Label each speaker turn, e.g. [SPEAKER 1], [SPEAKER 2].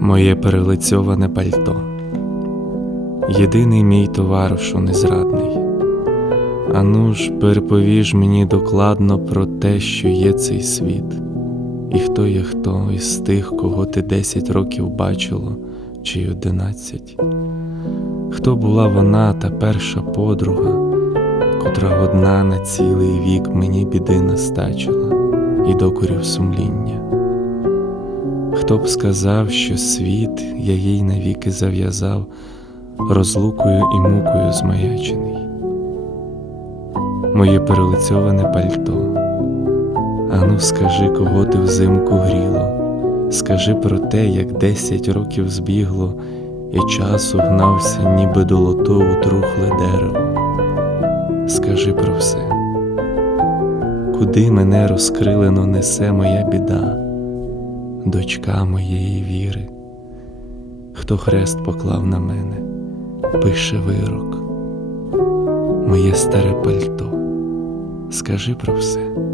[SPEAKER 1] Моє перелицьоване пальто. Єдиний мій товар, що незрадний. Ану ж, переповіж мені докладно про те, що є цей світ, і хто є хто із тих, кого ти десять років бачило, чи одинадцять. Хто була вона та перша подруга, котра одна на цілий вік мені біди настачила і докорів сумління. Хто б сказав, що світ я їй навіки зав'язав розлукою і мукою змаячений. Моє перелицьоване пальто. Ану, скажи, кого ти взимку гріло, скажи про те, як десять років збігло, і часу гнався, ніби до лотову трухле дерево. Скажи про все, куди мене розкрилено несе моя біда, дочка моєї віри, хто хрест поклав на мене, пише вирок, моє старе пальто, скажи про все.